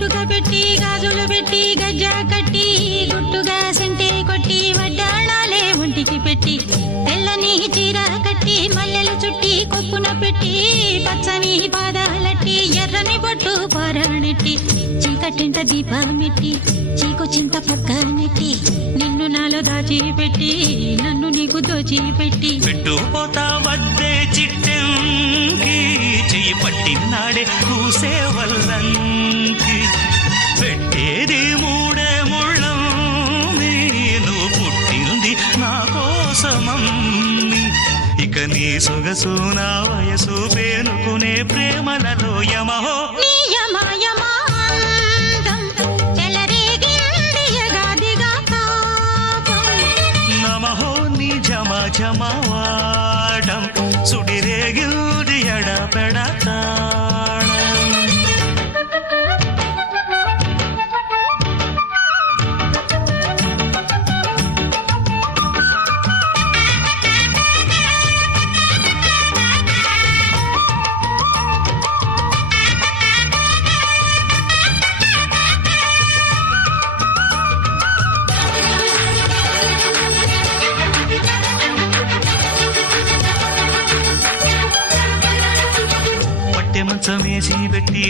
కాటుక పెట్టి గాజులు పెట్టి గజ్జా కట్టి గుట్టుగా సెంటే కొట్టి వడ్డాణాలే ఒంటికి పెట్టి తెల్లని చీర కట్టి మల్లెలు చుట్టి కొప్పున పెట్టి పచ్చని పాదాలట్టి ఎర్రని బొట్టు పారాణెట్టి చీకటింట దీపమెట్టి చీకొచ్చింత పక్క నెట్టి నిన్ను నాలో దాచిపెట్టి నన్ను నీకు దోచిపెట్టి పెట్టుపోతా వద్దే చిట్టంకి చెయ్యి పట్టినాడే కూసే వల్లంకి పెట్టేది మూడే ముళ్ళం నువ్వు పుట్టింది నా కోసమమ్మి ఇక నీ సొగసు నా వయసు పేనుకునే ప్రేమలలో యమహో నమహో నీ జమ జమవాడం సుడిరేగిల్ది ఎడపెడతాళం మంచం వేసి పెట్టి